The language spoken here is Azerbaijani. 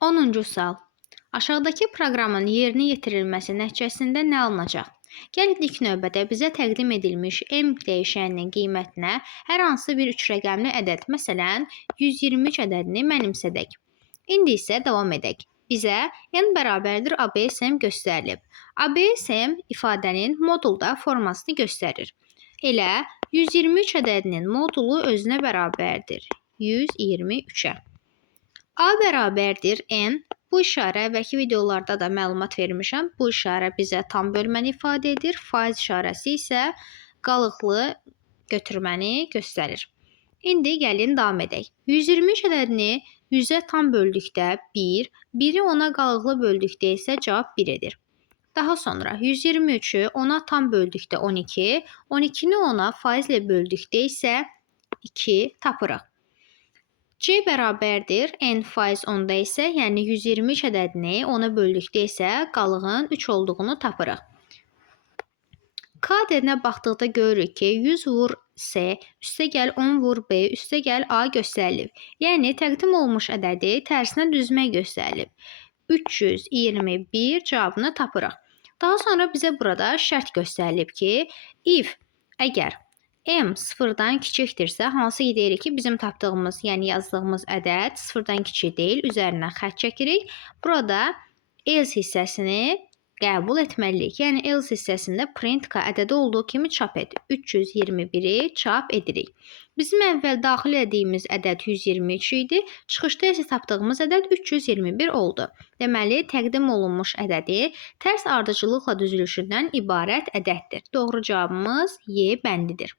10-cu sual. Aşağıdakı proqramın yerinə yetirilməsi nəticəsində nə alınacaq? Gəlin ilk növbədə bizə təqdim edilmiş m dəyişəninin qiymətinə hər hansı bir 3 rəqəmli ədəd, məsələn, 123 ədədini mənimsədək. İndi isə davam edək. Bizə n bərabərdir ABSM göstərilib. ABSM ifadənin modulda formasını göstərir. Elə 123 ədədinin modulu özünə bərabərdir 123-ə. A bərabərdir n. Bu işarə əvvəlki videolarda da məlumat vermişəm. Bu işarə bizə tam bölməni ifadə edir. Faiz işarəsi isə qalıqlı götürməni göstərir. İndi gəlin davam edək. 123 ədədini 100-ə tam böldükdə 1, 1-i 10-a qalıqlı böldükdə isə cavab 1 edir. Daha sonra 123-ü 10-a tam böldükdə 12, 12-ni 10-a faizlə böldükdə isə 2 tapırıq. C bərabərdir n faiz 10-da isə, yəni 123 ədədini 10-a böldükdə isə qalığın 3 olduğunu tapırıq. K ədədinə baxdıqda görürük ki, 100 vur S, üstəgəl 10 vur B, üstəgəl A göstərilib. Yəni, təqdim olmuş ədədi tərsinə düzmək göstərilib. 321 cavabını tapırıq. Daha sonra bizə burada şərt göstərilib ki, if əgər m sıfırdan kiçikdirsə, hansı ki deyirik ki, bizim tapdığımız, yəni yazdığımız ədəd sıfırdan kiçik deyil, üzərindən xətt çəkirik. Burada else hissəsini qəbul etməliyik. Yəni else hissəsində print k ədədi olduğu kimi çap et. 321-i çap edirik. Bizim əvvəl daxil etdiyimiz ədəd 123 idi. Çıxışda isə tapdığımız ədəd 321 oldu. Deməli, təqdim olunmuş ədədi tərs ardıcıllıqla düzülüşündən ibarət ədəddir. Doğru cavabımız Y bəndidir.